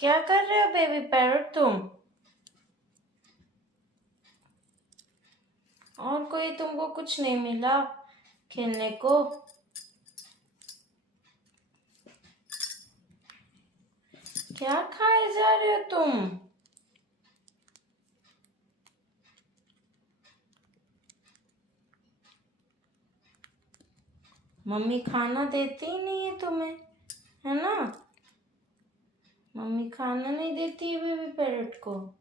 क्या कर रहे हो बेबी पैरट तुम? और कोई तुमको कुछ नहीं मिला खेलने को? क्या खाए जा रहे हो तुम? मम्मी खाना देती ही नहीं है तुम्हें, है ना? मम्मी खाना नहीं देती है बेबी पैरट को।